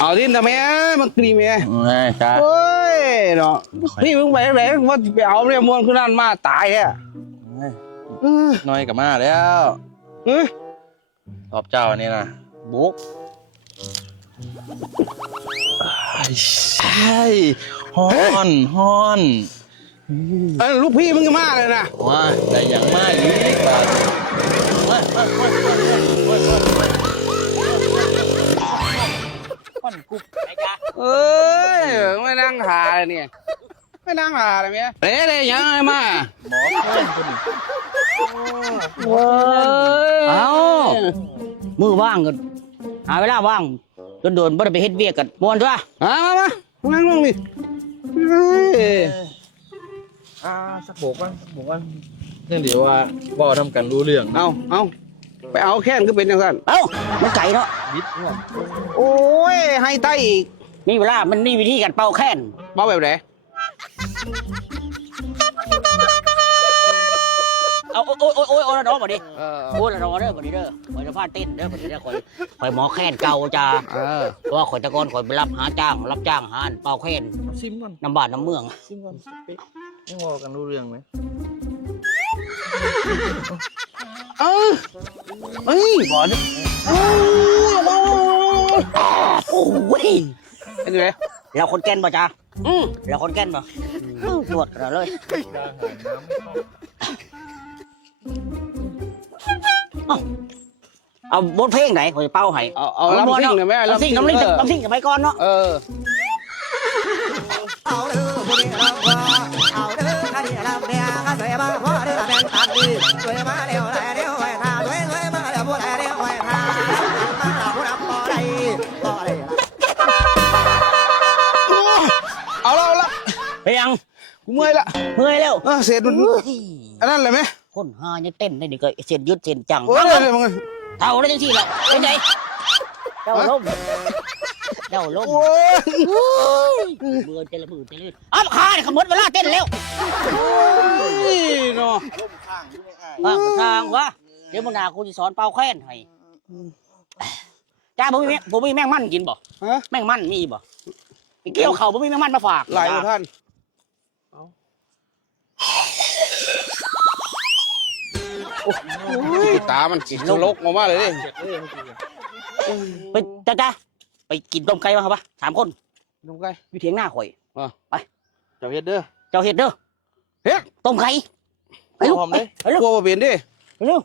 เอาที่ทำไมมันกรีเมีย จ้า โอ้ยเนาะพี่มึงไปไหนว่าไปเอาเรียมวนขึ้นนั่นมาตายแท้น้อยกับมาแล้วตอบเจ้านี่นะบุ๊กใช่ฮอนลูกพี่มึงก็มาเลยนะ ว่าแต่ยังมาอีกบาทเอ้ยไม่นั่งหาเลยเนี่ยไม่นั่งหาเลยเมียเละเลยยังไงมา หมอเพื่อนคน เอามือว่างกันหาเวลาว่างโดนบ่ได้ไปเฮ็ดเวียกกันม่วนตัวมานั่งลงดิสักโบกกันยังเดี๋ยวว่าบ่ทำกันรู้เรื่อง เอาไปเอาแค่นก็เป็นอย่างนั้น เอ้ามันไก่เนาะ บิดว่า โอ้ยให้ไตอีก มีเวลามันมีวิธีการเป่าแค้น เบาแบบไหน เอาโอ้ยละน้องบ่ดิโอ้ยละน้องเด้อบ่ดิเด้อข่อยจะพาเต้นเด้อบ่ดิเด้อข่อยหมอแค้นเก่าจ้าเพราะว่าข่อยตะกอนข่อยไปรับจ้างหาอันเป่าแค้น ซิมก่อน น้ำบ้านน้ำเมือง ซิมก่อนยังว่ากันรู้เรื่องไหม เฮ้ยบอล โอ้ย เป็นไง เราคนแก่นบ่จ้าเราคนแก่นบ่ตรวจกันเลยเอาบทเพลงไหนข่อยจะเป่าให้ เอาลำซิ่งเลยไหม ลำซิ่งกันไปก่อนเนาะเอาเด้อผู้นี้เราก็เอาเด้อข้าที่เราเดียข้าสวยมาพ่อเด้อแบ่งตัดดีสวยมาเดียวไรเดียวไว้ท่าสวยมาเดียวผู้ไรเดียวไว้ท่ามาผู้รับบ่ได้ เอาละ ไปยัง กูเมื่อยละ เมื่อยแล้ว เสร็จมันอันนั้นเลยไหม คนหายังเต้นได้ดิก็เส้นยืดเส้นจัง โอ้ยมึง เท่าได้จังซี่แหละเป็นไงเจ้าล้มโอ้ย เบื่อเต้นอ้าวขาเนี่ยขมวดเวลาเต้นแล้ว เนาะ ทางวะเดี๋ยวมึงนากูจะสอนเป่าแค้นให้จ้าผมมีแมงมันกินบ่แมงมันมีบ่ไปเกี่ยวเขาผมมีแมงมันมาฝาก หลายท่านตามันกินลกมากเลยดิ ไปจ้าไปกินต้มไก่มาครับปะ3 คน ลงไก่ อยู่เถียงหน้าข่อยไป เจ้าเฮ็ดเด้อ เจ้าเห็ดเด้อเฮ็ดต้มไก่ไปลูกไปลูก กลัวบ่เป็นดิ ไปลูก